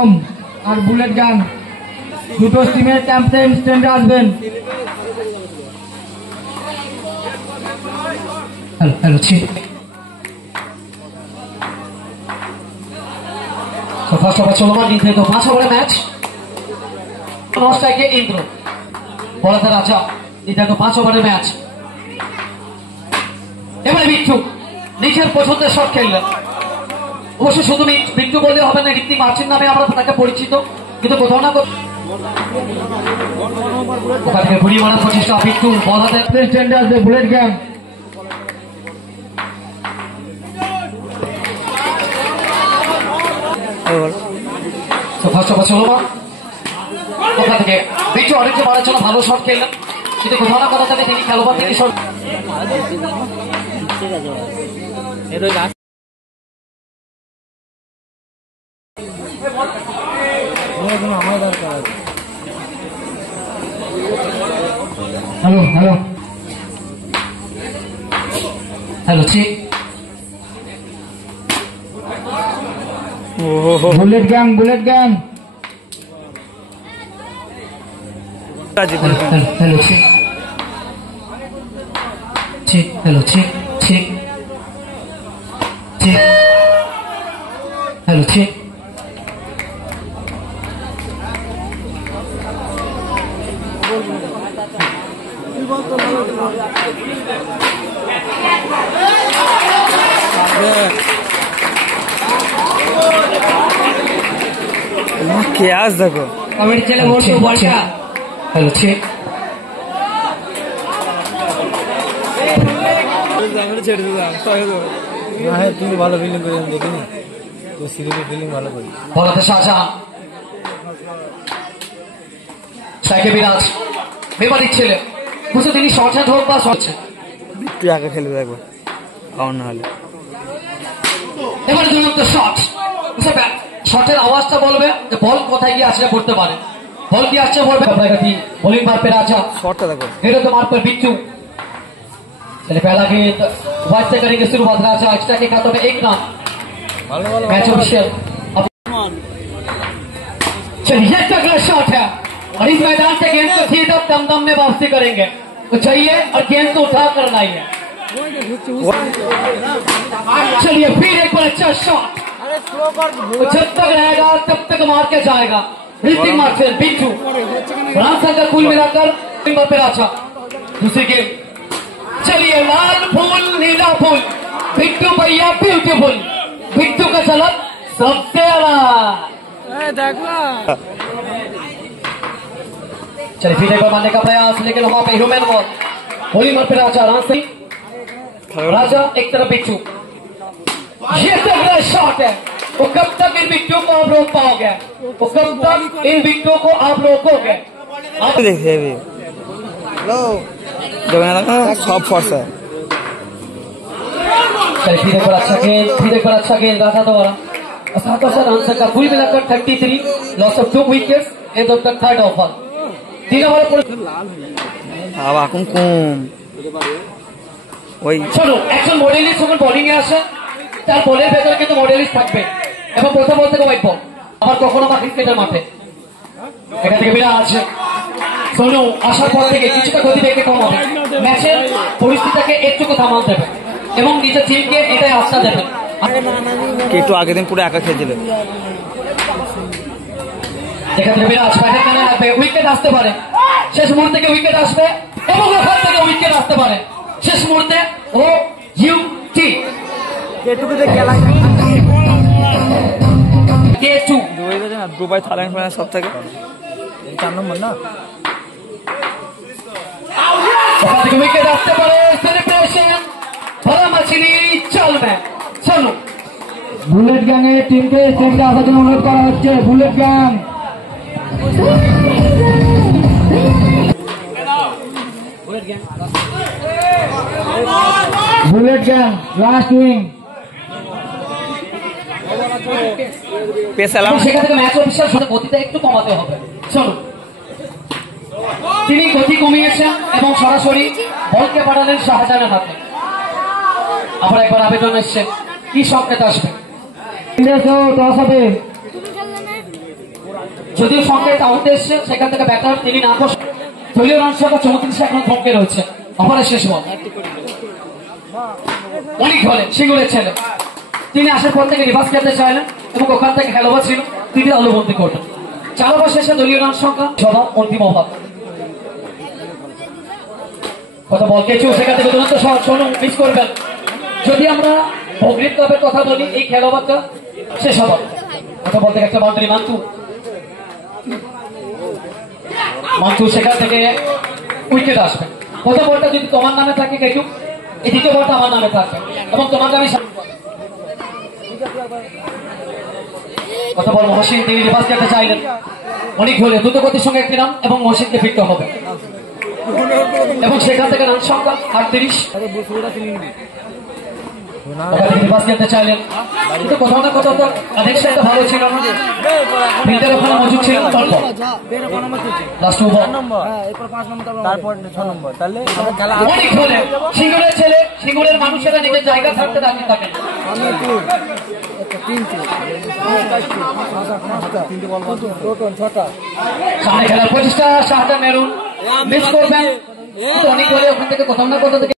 প্রথম আর বুলেট গান দুটো টিমের ক্যাপ্টেন স্ট্যান্ডে আসবেন। Hello So first of all, चलो जीतने तो 5 ओवर मैच नॉस्ट के इंद्रो बोला था राजा जीतने तो 5 ओवर मैच এবারে বিট্টু নিজের পছন্দের শট খেললেন। অবশ্য শুধু বিট্টু বললে হবে না, ঋত্বিক মার্চিন নামে আমরা তাকে পরিচিত, কিন্তু কোথাও না ওখান থেকে ঘুরিয়ে মারার প্রচেষ্টা বিট্টু বল হাতে স্ট্যান্ডে আসবে বুলেট গ্যাং। ফার্স্ট ওভার চলো ওখান থেকে বিট্টু অনেকটা মারার জন্য ভালো শট খেললেন, কিন্তু কোথাও না কোথাও থেকে তিনি খেলোয়াড় থেকে শট হ্যালো ঠিক बुलेट गैंग हेलो ठीक हेलो ठीक हेलो ठीक क्या देखो कमेंट चले वोट तो बॉलটা हेलो ठीक আমরা ছেড়ে দিলাম না है তুমি ভালো ফিলিং করে দেখিনি তো সিরিজে ফিলিং ভালো করি বলতে সাজা সাইকে বিরাজ মেমারি ছেলে বুঝে তিনি শর্টে ধোক বা শর্টে তুই আগে খেলবে একবার কাউন্ট না হলে এবারে দুটো শট বুঝে শটের আওয়াজটা বলবে যে বল কোথায় গিয়ে আসলে পড়তে পারে, বল কি আসছে বলবে আপনার কাছে বোলিং मार पे राजा शॉट देखो हेडो तो मार पर बिट्टू। चलिए पहला गेंद वाइड से करेंगे शुरुआत, राजा एक्स्ट्रा के खातों में 1 रन मैच ऑफिशियल। चलिए अगला शॉट है और इस मैदान से गेंद को सीधा दम में वापसी करेंगे तो चाहिए और गेंद को उठा कर लाइए। चलिए फिर एक बार अच्छा शॉट, जब तक रहेगा तब तक मार के जाएगा ऋतिक मार्टिन बिट्टू रांसल का कुल मिलाकर पे राजा। दूसरी गेम चलिए लाल फूल नीला फूल बिट्टू भैया ब्यूटीफुल, बिट्टू का झलक सबसे अलग। चलिए फिर एक बार मारने का प्रयास, लेकिन वहां पे ह्यूमन बॉल बॉलिंग पर राजा राजा एक तरफ बिट्टू। ये तगड़ा शॉट है, वो कब तक इन बिट्टू को आप रोक पाओगे, वो कब तक इन बिट्टू को आप रोकोगे। आप देखिए अभी लो जब लगा सब फोर्स है। चलिए फिर एक बार अच्छा गेंद रहा दोबारा साथ आंसर का कुल मिलाकर 33 loss of 2 wickets end of the third over 3 over अब এখন কম ওই চলো একজন মডেলিস্ট যখন বোলিং এ আসে তার বলের ভেতরে কিন্তু মডেলিস্ট থাকবে এবং প্রথম বল থেকে হোয়াইট বল আবার কখনো বা ক্রিকেটের মাঠে এখান থেকে বিরাট আছে সোনু আসার পর থেকে কিছুটা গতি বেগে কম হবে, ম্যাচের পরিস্থিতিটাকে একটু থামাল দেবে এবং নিজের টিমকে এটাই আস্থা দেবে। একটু আগের দিন পুরো একা খেলছিল, এখান থেকে বিরাট ব্যাটের কানে আসবে, উইকেট আসতে পারে শেষ মুহূর্তে থেকে উইকেট আসবে এবং ওখান থেকে উইকেট আসতে পারে শেষ মুহূর্তে ও ইউটি দুবাই থাইল্যান্ড মানে সব থেকে 4 নম্বর না विकेट আসতে পারে সেলিব্রেশন ভরা মাছিলি চলবে। চলো বুলেট গ্যাং এর টিমকে স্টেজে আসার জন্য অনুরোধ করা হচ্ছে। বুলেট গ্যাং লাস্ট উইং পেছালাম সেখান থেকে ম্যাচ অফিসার সাথে গতিটা একটু কমাতে হবে। চলো তিনি গতি কমিয়েছেন এবং সরাসরি বলকে পাঠালেন শাহজাহানের হাতে। আবার একবার আবেদন এসছে কি সংকেত আসবে, টস হবে যদিও সংখ্যায় আউটে এসছে, সেখান থেকে ব্যাটার তিনি না বসে দলীয় রান সংখ্যা 34 এখন থমকে রয়েছে। অপরের শেষ বল অনেক হলে সিঙ্গুরের ছেলে, তিনি আসার পর থেকে রিভার্স খেলতে চাইলেন এবং ওখান থেকে খেলোয়াড় ছিল তিনি আলোবন্দী করবেন। 4 ওভার শেষে দলীয় রান সংখ্যা সভা অন্তিম ওভার। কথা বল কেচু সেখান থেকে দুরন্ত শোনো মিস করবেন। যদি আমরা ভগ্রিত ক্লাবের কথা বলি, এই খেলোয়াড়টা শেষ ওভার। কথা বলতে একটা বাউন্ডারি মান্তু সেখান থেকে উইকেট আসবে। প্রথম বলটা যদি তোমার নামে থাকে কেচু, এই দ্বিতীয় বলটা আমার নামে থাকবে এবং তোমার নামে। কথা বল মহসিন, তিনি রিভার্স খেলতে চাইলেন। অনেক হলে দ্রুত গতির সঙ্গে একটি রান এবং মহসিনকে ফিরতে হবে এবং সেখান থেকে রান সংখ্যা 38। রিভার্স খেলতে চাইলেন, কিন্তু কোথাও না কোথাও তো কানেকশনটা ভালো ছিল না, ফিল্ডের ওখানে মজুদ ছিল অল্প। লাস্ট ওভার তারপর 6 নম্বর, তাহলে অনেক হলে সিঙ্গুরের ছেলে, সিঙ্গুরের মানুষেরা নিজের জায়গা থাকতে রাজি থাকেন। সামনে খেলার প্রচেষ্টা, শাহাদা মেরুন মিস করবেন। অনেক হলে ওখান থেকে কোথাও না কোথাও থেকে